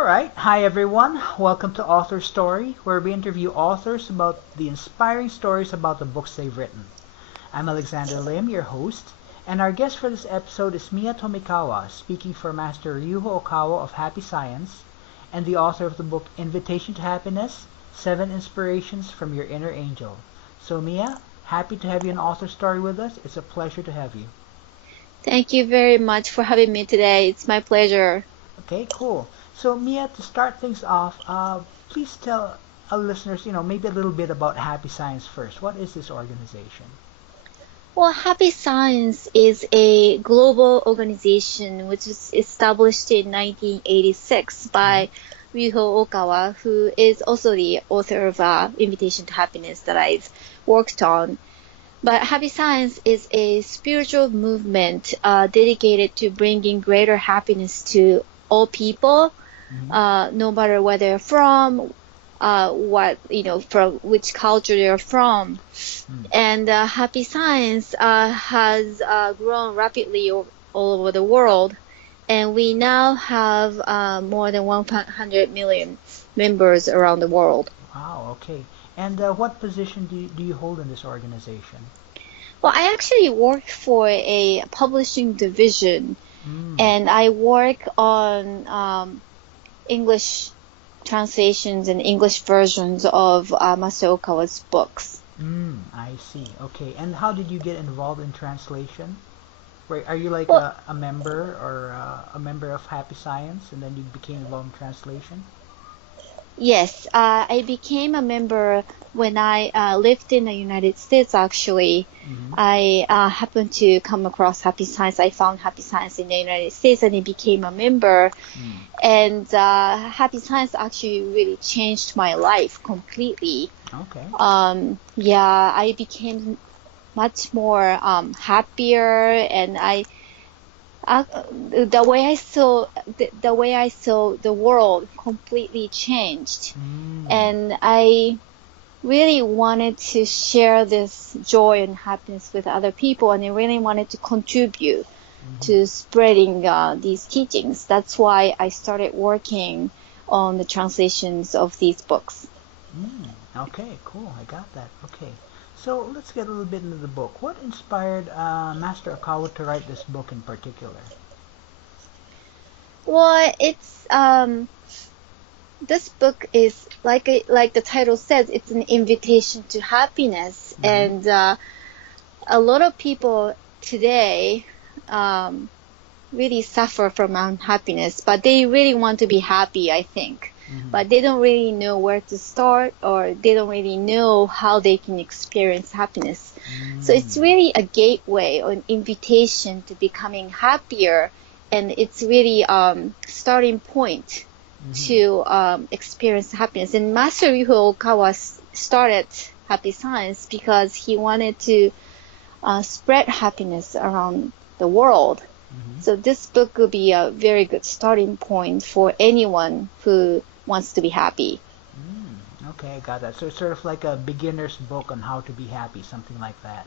All right. Hi, everyone. Welcome to Author Story, where we interview authors about the inspiring stories about the books they've written. I'm Alexander Lim, your host, and our guest for this episode is Mia Tomikawa, speaking for Master Ryuho Okawa of Happy Science and the author of the book Invitation to Happiness, 7 Inspirations from Your Inner Angel. So, Mia, happy to have you in Author Story with us. It's a pleasure to have you. Thank you very much for having me today. It's my pleasure. Okay, cool. So, Mia, to start things off, please tell our listeners, maybe a little bit about Happy Science first. What is this organization? Well, Happy Science is a global organization which was established in 1986 by Ryuho Okawa, who is also the author of Invitation to Happiness that I've worked on. But Happy Science is a spiritual movement dedicated to bringing greater happiness to all people, no matter where they're from, from which culture they're from. And Happy Science has grown rapidly all over the world, and we now have more than 100 million members around the world. Wow, okay. And what position do you hold in this organization? Well, I actually work for a publishing division, and I work on English translations and English versions of Master Okawa's books. I see. Okay. And how did you get involved in translation? Are you like Well, a member or a member of Happy Science and then you became involved in translation? Yes, I became a member when I lived in the United States, actually. I happened to come across Happy Science. I found Happy Science in the United States and I became a member. And Happy Science actually really changed my life completely. Okay. I became much more happier, and the way I saw the world completely changed, and I really wanted to share this joy and happiness with other people, and I really wanted to contribute to spreading these teachings. That's why I started working on the translations of these books. Okay, cool. I got that. Okay. So let's get a little bit into the book. What inspired Master Okawa to write this book in particular? Well, it's this book is like the title says, it's an invitation to happiness, and a lot of people today really suffer from unhappiness, but they really want to be happy, I think. But they don't really know where to start, or they don't really know how they can experience happiness. So it's really a gateway or an invitation to becoming happier, and it's really starting point to experience happiness. And Master Ryuho Okawa started Happy Science because he wanted to spread happiness around the world. So this book will be a very good starting point for anyone who wants to be happy. Okay, I got that. So it's sort of like a beginner's book on how to be happy, something like that.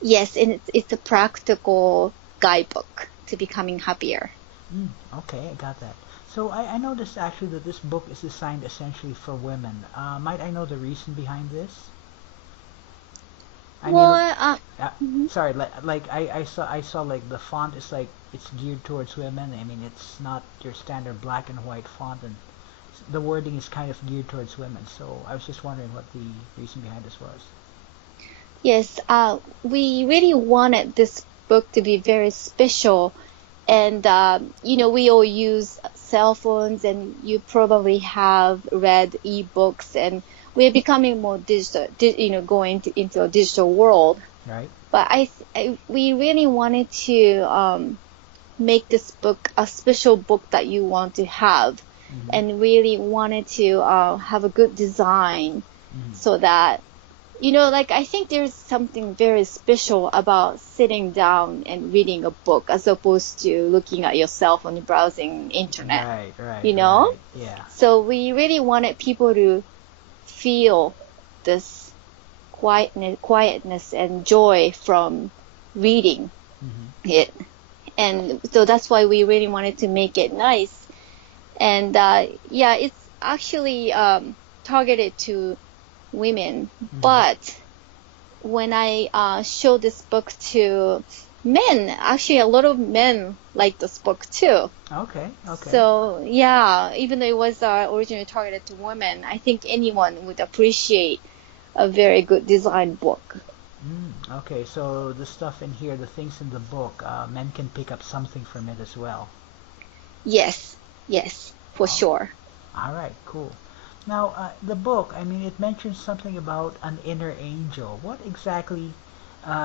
Yes, and it's a practical guidebook to becoming happier. Okay, I got that. So I noticed actually that this book is designed essentially for women. Might I know the reason behind this? I mean, sorry, I saw like the font is like it's geared towards women. I mean, it's not your standard black and white font, and the wording is kind of geared towards women. So I was just wondering what the reason behind this was. Yes, we really wanted this book to be very special, and we all use cell phones, and you probably have read e-books, and we're becoming more digital, going into a digital world. Right. But we really wanted to make this book a special book that you want to have, and really wanted to have a good design, so that I think there's something very special about sitting down and reading a book as opposed to looking at your cell phone and browsing internet. Right. Right. Yeah. So we really wanted people to feel this quietness and joy from reading it. And so that's why we really wanted to make it nice. And yeah, it's actually targeted to women. But when I show this book to men, actually a lot of men like this book too. Okay. So yeah, even though it was originally targeted to women, I think anyone would appreciate a very good design book. Okay, so the stuff in here, the things in the book, men can pick up something from it as well. Yes, for Oh, sure. all right, cool. Now, the book, I mean, it mentions something about an inner angel. What exactly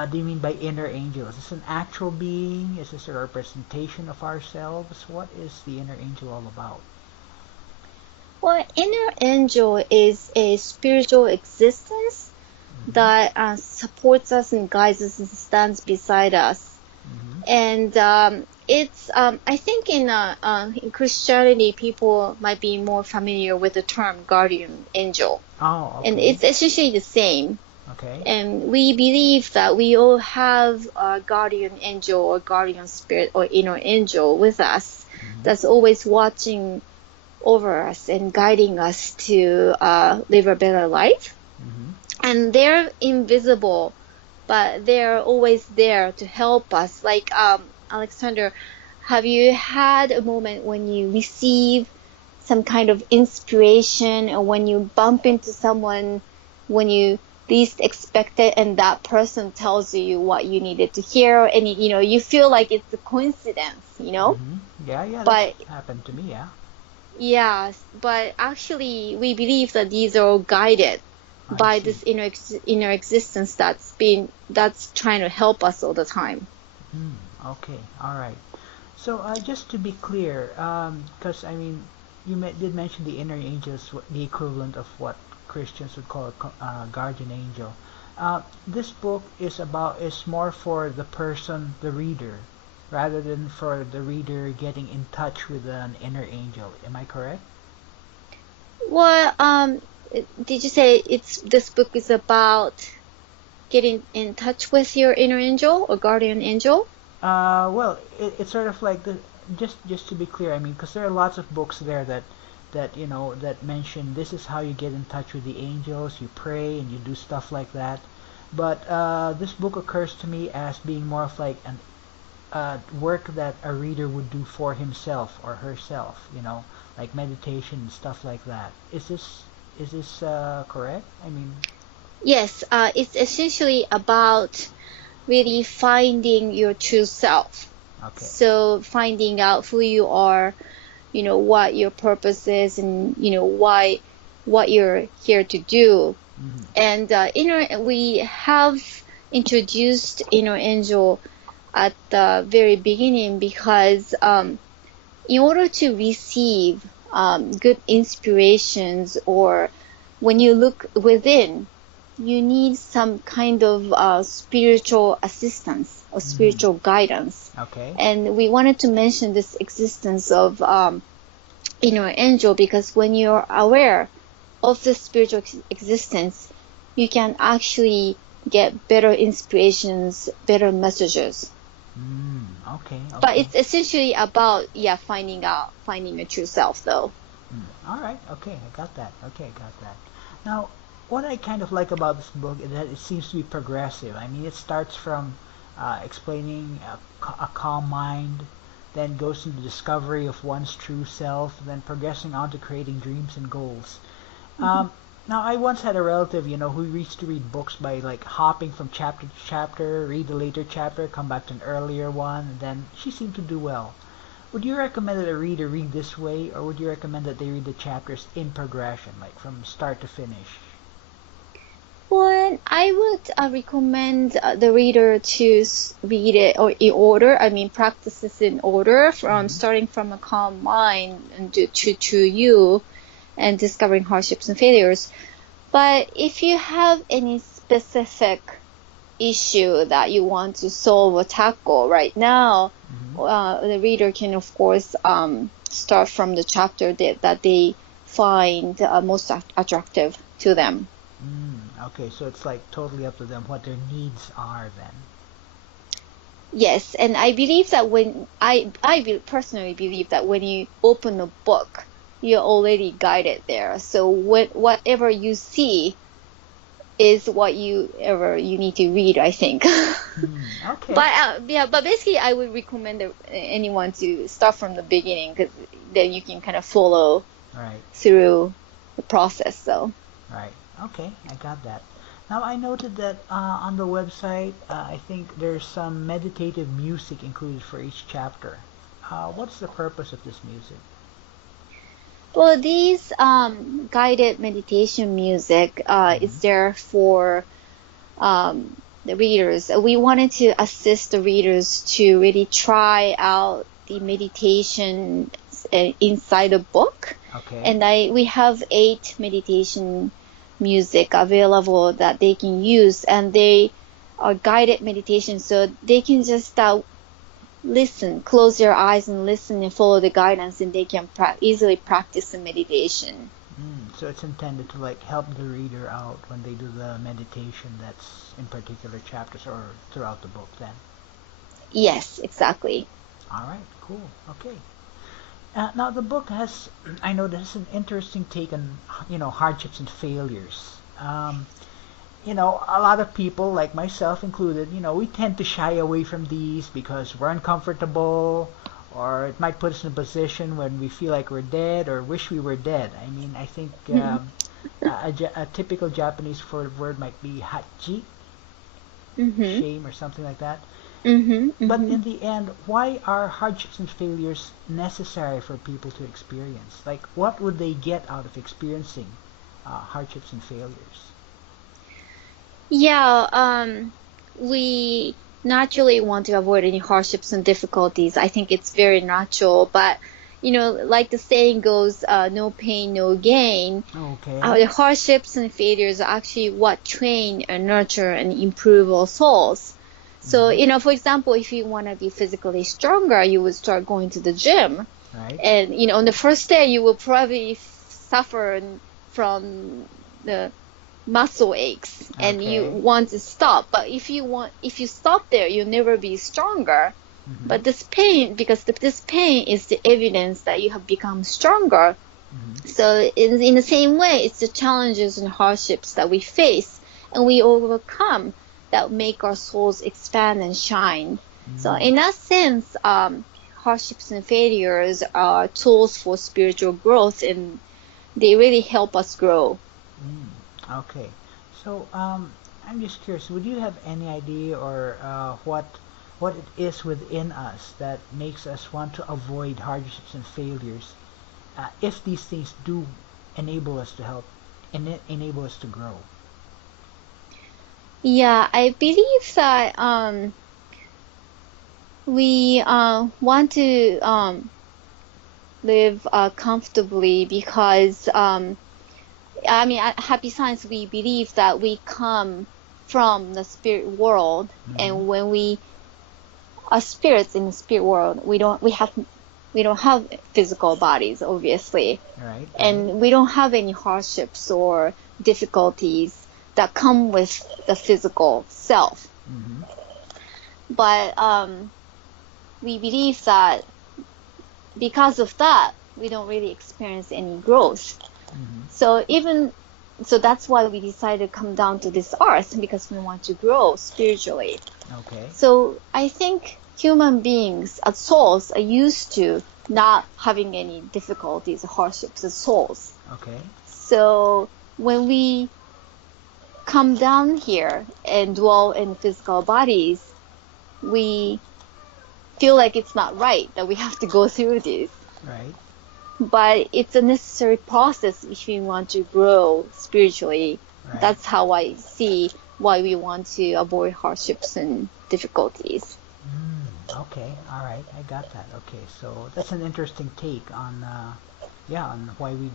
do you mean by inner angel? Is this an actual being? Is this a representation of ourselves? What is the inner angel all about? Well, inner angel is a spiritual existence that supports us and guides us and stands beside us. And it's I think in Christianity people might be more familiar with the term guardian angel, Oh, and okay. it's essentially the same. Okay. And we believe that we all have a guardian angel or guardian spirit or inner angel with us that's always watching over us and guiding us to live a better life. And they're invisible, but they're always there to help us. Like, Alexander, have you had a moment when you receive some kind of inspiration, or when you bump into someone when you least expect it and that person tells you what you needed to hear, and you feel like it's a coincidence, Yeah, that's but happened to me, yeah. yes, but actually we believe that these are all guided I by see. this inner existence that's trying to help us all the time. Okay, all right. So, just to be clear, because I mean, did mention the inner angel is the equivalent of what Christians would call a guardian angel. This book is more for the person, the reader, rather than for the reader getting in touch with an inner angel. Am I correct? Well, did you say this book is about getting in touch with your inner angel or guardian angel? Well, it's sort of like just to be clear. I mean, because there are lots of books there that mention this is how you get in touch with the angels. You pray and you do stuff like that. But this book occurs to me as being more of like an work that a reader would do for himself or herself. Like meditation and stuff like that. Is this correct? I mean, Yes, it's essentially about really finding your true self. okay. So finding out who you are, what your purpose is, and why what you're here to do. And we have introduced inner angel at the very beginning because in order to receive good inspirations, or when you look within, you need some kind of spiritual assistance or spiritual guidance. Okay. And we wanted to mention this existence of inner angel because when you're aware of the spiritual existence, you can actually get better inspirations, better messages. Okay. But Okay. it's essentially about finding a true self though. All right. Okay, I got that. Okay, I got that. Now, what I kind of like about this book is that it seems to be progressive. I mean, it starts from explaining a calm mind, then goes into discovery of one's true self, then progressing on to creating dreams and goals. Um, Now, I once had a relative, who used to read books by like hopping from chapter to chapter, read the later chapter, come back to an earlier one, and then she seemed to do well. Would you recommend that a reader read this way, or would you recommend that they read the chapters in progression, like from start to finish? Well, I would recommend the reader to read it or in order. I mean, practice this in order from starting from a calm mind and to you and discovering hardships and failures. But if you have any specific issue that you want to solve or tackle right now, the reader can, of course, start from the chapter that they find most attractive to them. Okay, so it's like totally up to them what their needs are then. Yes, and I believe that when personally believe that when you open a book, you're already guided there. So whatever you see is what you need to read, I think. Okay. But yeah, but basically, I would recommend anyone to start from the beginning because then you can kind of follow Right. through the process. So Right. Okay, I got that. Now I noted that on the website, I think there's some meditative music included for each chapter. What's the purpose of this music? well, these guided meditation music is Hmm. there for the readers. We wanted to assist the readers to really try out the meditation inside the book. Okay. And we have 8 meditation music available that they can use, and they are guided meditation, so they can just listen, close their eyes and listen and follow the guidance, and they can easily practice the meditation. So it's intended to like help the reader out when they do the meditation that's in particular chapters or throughout the book then. Yes, exactly. All right, cool. Okay. Now the book has, I know this is an interesting take on, hardships and failures. A lot of people, like myself included, we tend to shy away from these because we're uncomfortable, or it might put us in a position when we feel like we're dead or wish we were dead. I mean, I think a typical Japanese word might be hachi, Mhm. shame or something like that. Mhm. But Mhm. in the end, why are hardships and failures necessary for people to experience? Like, what would they get out of experiencing hardships and failures? Yeah, we naturally want to avoid any hardships and difficulties. I think it's very natural, but like the saying goes, no pain, no gain. Okay. The hardships and failures are actually what train and nurture and improve our souls. So, Hmm. for example, if you want to be physically stronger, you would start going to the gym. Right. And, on the first day, you will probably suffer from the muscle aches and you Okay. want to stop. But if you stop there, you'll never be stronger. Hmm. But this pain, because this pain is the evidence that you have become stronger. Hmm. So in the same way, it's the challenges and hardships that we face and we overcome that make our souls expand and shine. So Mm. in that sense, hardships and failures are tools for spiritual growth, and they really help us grow. Okay. So, I'm just curious. Would you have any idea or what it is within us that makes us want to avoid hardships and failures, if these things do enable us to help and enable us to grow? Yeah, I believe that we want to live comfortably because I mean, at Happy Science, we believe that we come from the spirit world, Mm-hmm. and when we are spirits in the spirit world, we don't have physical bodies, obviously, Right. Right. and we don't have any hardships or difficulties that come with the physical self. Mm-hmm. But we believe that because of that, we don't really experience any growth. Mm-hmm. So that's why we decided to come down to this earth, because we want to grow spiritually. Okay. So I think human beings as souls are used to not having any difficulties or hardships as souls. Okay. So when we come down here and dwell in physical bodies, we feel like it's not right that we have to go through this. Right. But it's a necessary process if we want to grow spiritually. Right. That's how I see why we want to avoid hardships and difficulties. Okay. All right. I got that. Okay. So that's an interesting take on, yeah, on why we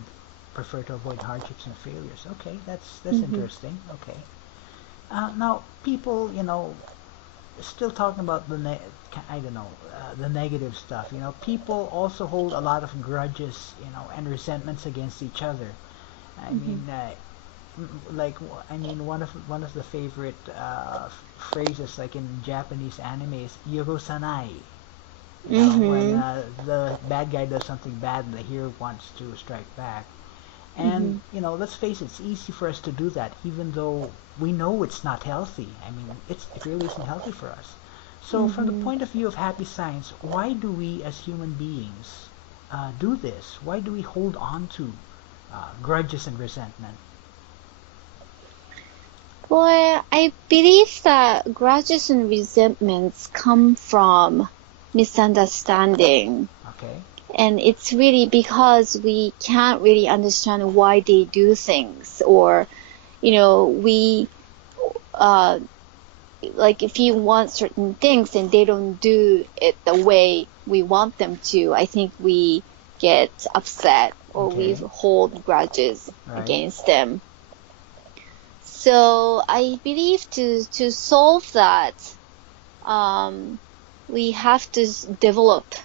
prefer to avoid hardships and failures. Okay. That's Hmm. interesting. Okay. Now, people, still talking about I don't know, the negative stuff. People also hold a lot of grudges, and resentments against each other. I Hmm. mean, like I mean one of the favorite phrases like in Japanese anime is Yorusanai. You know, when Mm-hmm. the bad guy does something bad and the hero wants to strike back. And Mm-hmm. let's face it, it's easy for us to do that, even though we know it's not healthy. I mean, it really isn't healthy for us. So, from the Mm-hmm. point of view of happy science, why do we as human beings do this? Why do we hold on to grudges and resentment? Well, I believe that grudges and resentments come from misunderstanding. Okay. And it's really because we can't really understand why they do things, or, we, uh, like if you want certain things and they don't do it the way we want them to, I think we get upset or we Okay. hold grudges Right. against them. So I believe to solve that, um, we have to develop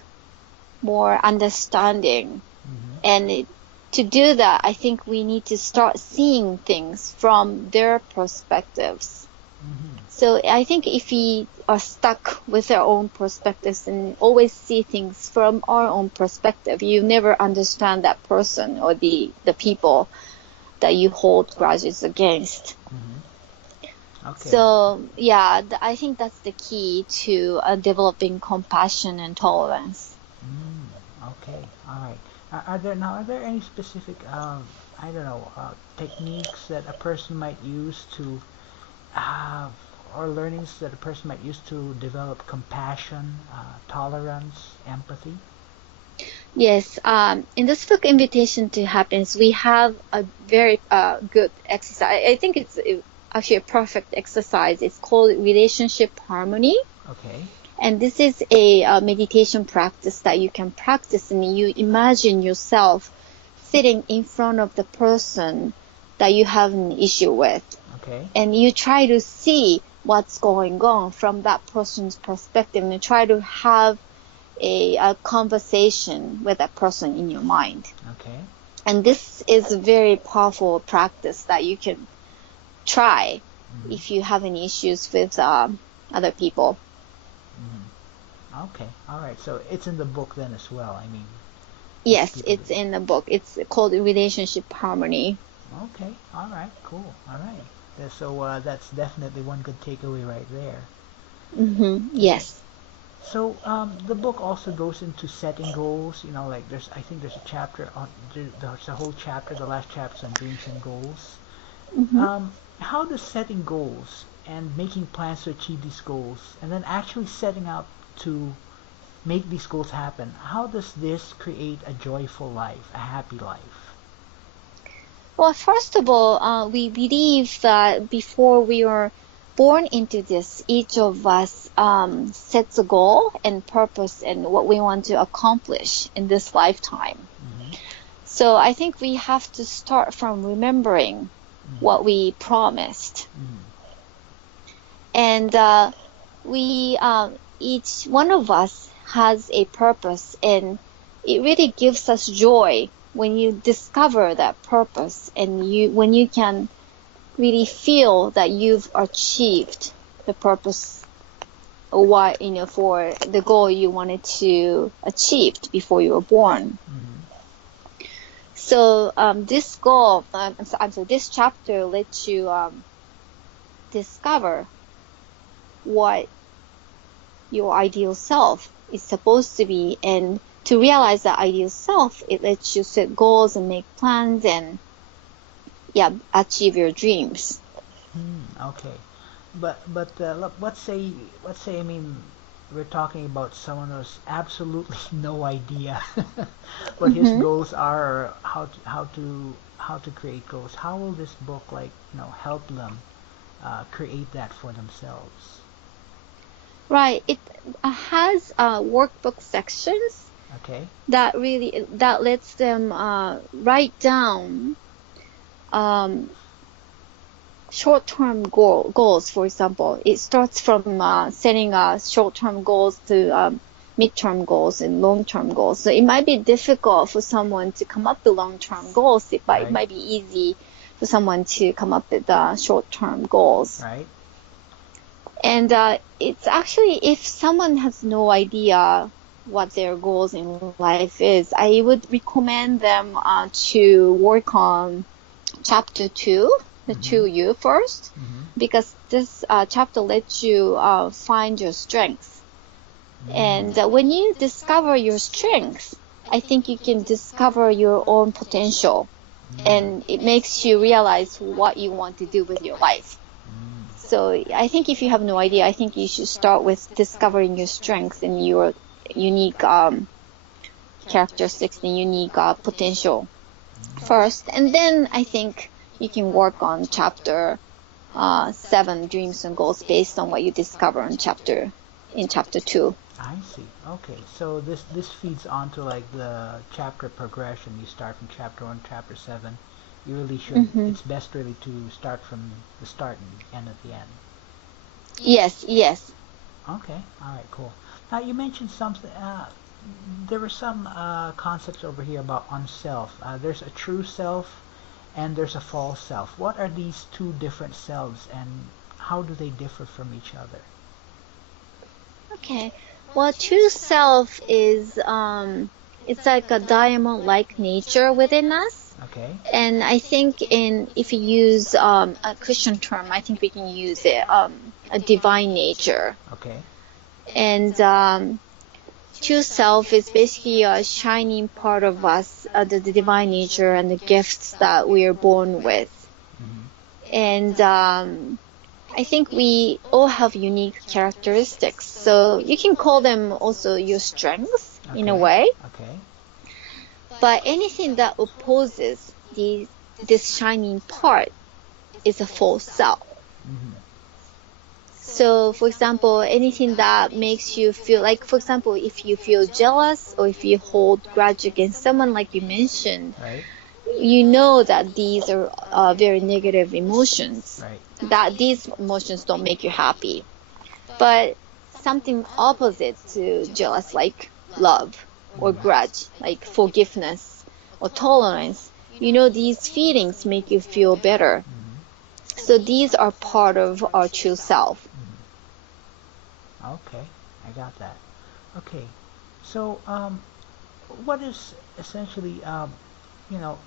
more understanding. Mm-hmm. And to do that, I think we need to start seeing things from their perspectives. Mm-hmm. So I think if we are stuck with our own perspectives and always see things from our own perspective, you never understand that person or the people that you hold grudges against. Mm-hmm. Okay. So yeah, I think that's the key to developing compassion and tolerance. Okay. All right. Are there any specific I don't know techniques that a person might use to uh, or learnings that a person might use to develop compassion, tolerance, empathy? Yes, in this book, Invitation to Happiness, we have a very good exercise. I think it's actually a perfect exercise. It's called Relationship Harmony. Okay. And this is a meditation practice that you can practice, and you imagine yourself sitting in front of the person that you have an issue with. Okay. And you try to see what's going on from that person's perspective and try to have a conversation with that person in your mind. Okay. And this is a very powerful practice that you can try Mm-hmm. if you have any issues with other people. Mm-hmm. Okay. All right. So it's in the book then as well. I mean, if Yes, people. it's in the book. It's called Relationship Harmony. Okay. All right. Cool. All right. So that's definitely one good takeaway right there. Okay. Yes. So the book also goes into setting goals. Like I think there's a chapter on, there's a whole chapter, the last chapter on dreams and goals. hmm How does setting goals and making plans to achieve these goals, and then actually setting out to make these goals happen, how does this create a joyful life, a happy life? Well, first of all, we believe that before we are born into this, each of us sets a goal and purpose and what we want to accomplish in this lifetime. Mm-hmm. So I think we have to start from remembering Mm-hmm. what we promised. Mm-hmm. And we, each one of us has a purpose, and it really gives us joy when you discover that purpose and when you can really feel that you've achieved the purpose or what, for the goal you wanted to achieve before you were born. Mm-hmm. So this goal, I'm sorry, this chapter lets you discover what your ideal self is supposed to be, and to realize that ideal self, it lets you set goals and make plans and achieve your dreams. Okay, but let's say I mean we're talking about someone who has absolutely no idea what his hmm goals are or how to create goals. How will this book help them create that for themselves? Right. It has workbook sections Okay. that lets them write down um, short-term goals. For example, it starts from setting short-term goals to mid-term goals and long-term goals. So it might be difficult for someone to come up with long-term goals, but it Right. might be easy for someone to come up with short-term goals. Right. And it's actually, if someone has no idea what their goals in life is, I would recommend them to work on chapter 2, the true you first, because this chapter lets you find your strengths. And when you discover your strengths, I think you can discover your own potential, and it makes you realize what you want to do with your life. So I think if you have no idea, I think you should start with discovering your strengths and your unique characteristics and unique potential first. And then I think you can work on chapter 7, dreams and goals, based on what you discover in chapter 2. I see. Okay, so this feeds on to like the chapter progression. You start from chapter 1, chapter 7. You really should. It's best really to start from the start and end at the end. Yes. Okay. All right. Cool. Now you mentioned something. There were some concepts over here about unself. There's a true self, and there's a false self. What are these two different selves, and how do they differ from each other? Okay. Well, true self is it's like a diamond-like nature within us. Okay. And I think if you use a Christian term, I think we can use it a divine nature. Okay. And true self is basically a shining part of us, the divine nature and the gifts that we are born with. And I think we all have unique characteristics, so you can call them also your strengths in a way. Okay. But anything that opposes this shining part is a false self. So, for example, anything that makes you feel like, for example, if you feel jealous or if you hold grudge against someone, like you mentioned, Right. you know that these are very negative emotions. Right. That these emotions don't make you happy. But something opposite to jealous, like love or grudge, like forgiveness or tolerance, you know, these feelings make you feel better. So these are part of our true self. Okay, I got that. Okay, so what is essentially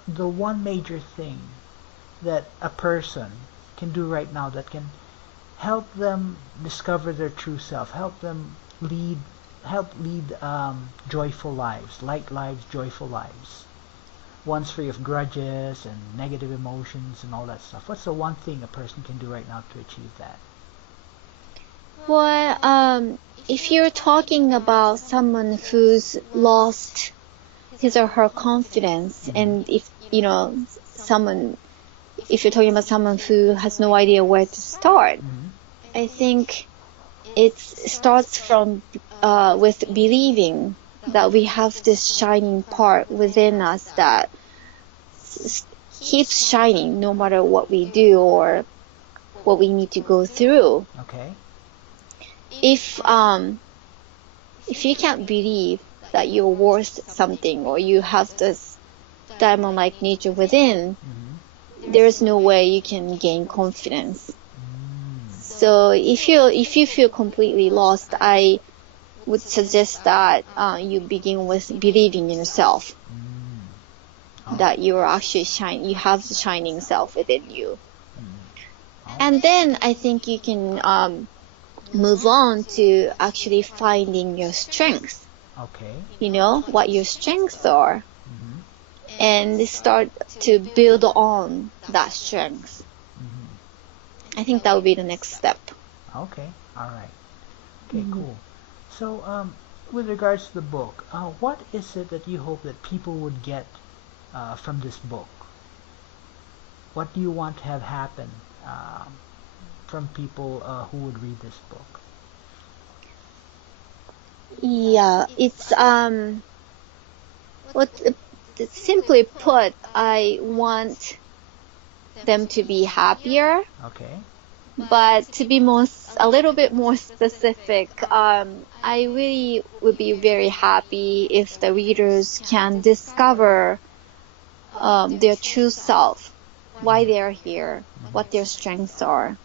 the one major thing that a person can do right now that can help them discover their true self, help lead joyful lives, light lives, joyful lives, ones free of grudges and negative emotions and all that stuff? What's the one thing a person can do right now to achieve that? Well, if you're talking about someone who's lost his or her confidence, and if you're talking about someone who has no idea where to start, I think it starts from with believing that we have this shining part within us that keeps shining no matter what we do or what we need to go through. Okay. If you can't believe that you're worth something or you have this diamond-like nature within, there's no way you can gain confidence. So if you feel completely lost, I would suggest that you begin with believing in yourself, that you're actually you have the shining self within you. And then I think you can move on to actually finding your strengths. Okay. You know, what your strengths are. And start to build on that strength. I think that would be the next step. Okay. All right. Okay, cool. So, with regards to the book, what is it that you hope that people would get from this book? What do you want to have happen from people who would read this book? Yeah, it's simply put, I want them to be happier. Okay. But to be a little bit more specific, I really would be very happy if the readers can discover their true self why they are here, what their strengths are,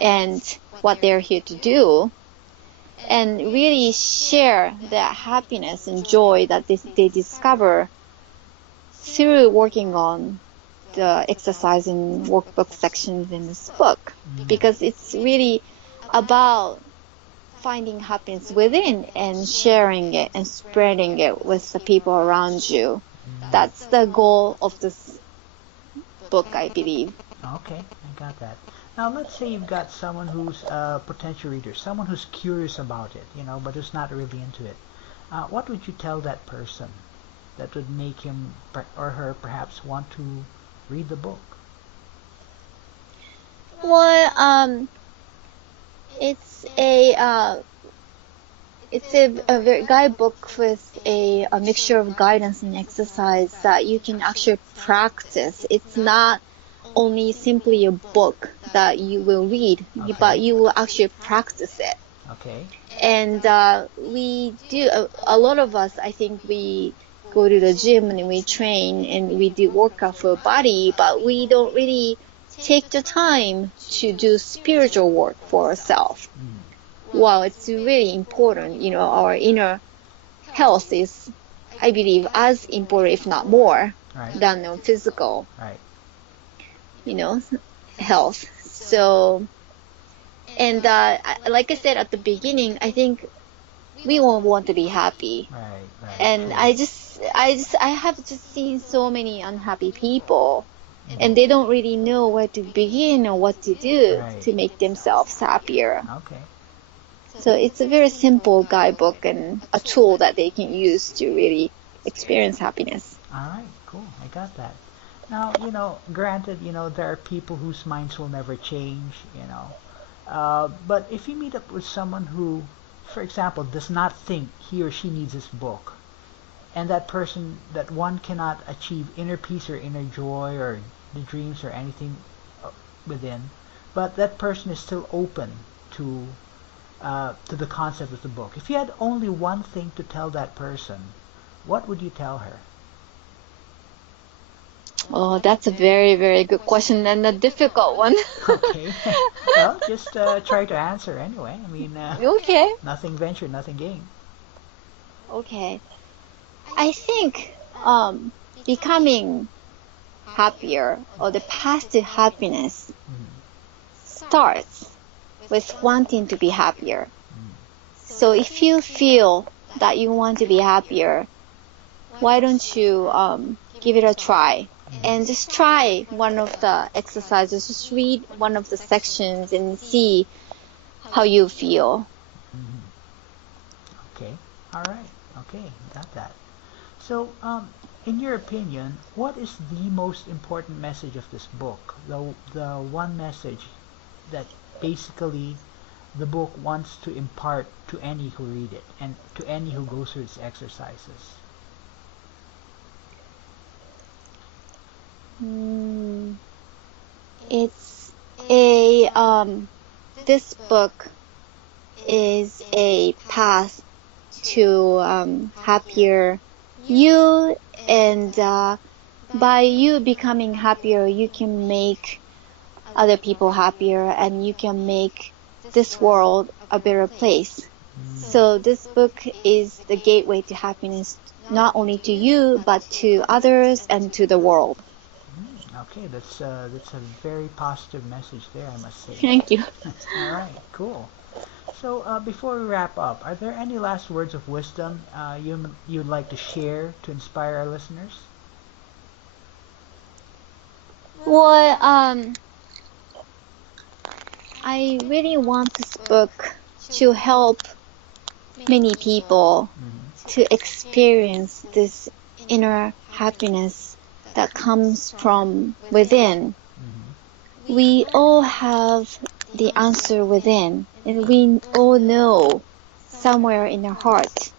and what they're here to do, and really share that happiness and joy that they discover through working on the exercise and workbook sections in this book. Because it's really about finding happiness within and sharing it and spreading it with the people around you. That's the goal of this book, I believe. Okay, I got that. Now, let's say you've got someone who's a potential reader, someone who's curious about it, but who's not really into it. What would you tell that person that would make him or her perhaps want to read the book? Well, it's a very guidebook with a mixture of guidance and exercise that you can actually practice. It's not only simply a book that you will read, but you will actually practice it. Okay. And we do, a lot of us, I think we go to the gym and we train and we do workout for body, but we don't really take the time to do spiritual work for ourselves. Well, it's really important, our inner health is, I believe, as important, if not more, than the physical, health. So, and like I said at the beginning, I think we all want to be happy. And I have just seen so many unhappy people, and they don't really know where to begin or what to do to make themselves happier. Okay. So it's a very simple guidebook and a tool that they can use to really experience happiness. All right, cool. I got that. Now, granted, there are people whose minds will never change, but if you meet up with someone who, for example, does not think he or she needs this book, and that person, that one cannot achieve inner peace or inner joy or the dreams or anything within, but that person is still open to the concept of the book. If you had only one thing to tell that person, what would you tell her? Oh, that's a very, very good question and a difficult one. Okay. Well, just try to answer anyway. I mean, okay. Nothing ventured, nothing gained. Okay. I think becoming happier or the path to happiness starts with wanting to be happier. So if you feel that you want to be happier, why don't you give it a try? And just try one of the exercises. Just read one of the sections and see how you feel. Okay. All right. Okay. Got that. So, in your opinion, what is the most important message of this book? The one message that basically the book wants to impart to any who read it and to any who goes through its exercises? It's this book is a path to happier you, and by you becoming happier, you can make other people happier, and you can make this world a better place. So this book is the gateway to happiness, not only to you, but to others and to the world. Okay, that's a very positive message there, I must say. Thank you. All right, cool. So before we wrap up, are there any last words of wisdom you'd like to share to inspire our listeners? Well, I really want this book to help many people to experience this inner happiness that comes from within. We all have the answer within, and we all know somewhere in our heart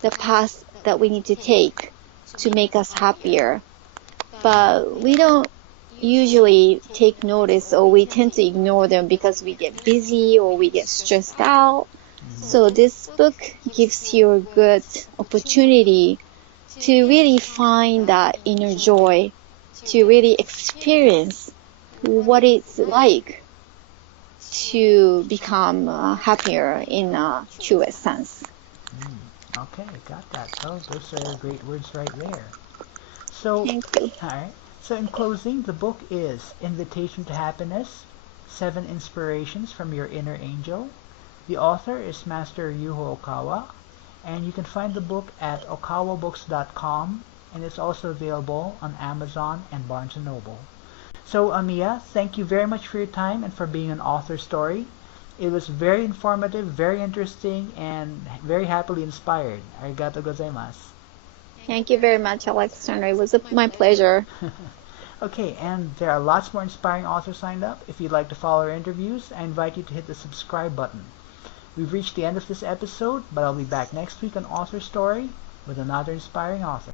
the path that we need to take to make us happier. But we don't usually take notice, or we tend to ignore them because we get busy or we get stressed out. So this book gives you a good opportunity to really find that inner joy, to really experience what it's like to become happier in a truest sense. Okay, got that. Oh, those are great words right there. So, Thank you. alright. So in closing, the book is Invitation to Happiness, 7 Inspirations from Your Inner Angel. The author is Master Ryuho Okawa, and you can find the book at okawabooks.com, and it's also available on Amazon and Barnes & Noble. So, Amiya, thank you very much for your time and for being an author story. It was very informative, very interesting, and very happily inspired. Arigato gozaimasu. Thank you very much, Alexander. It was my pleasure. Okay, and there are lots more inspiring authors signed up. If you'd like to follow our interviews, I invite you to hit the subscribe button. We've reached the end of this episode, but I'll be back next week on Author Story with another inspiring author.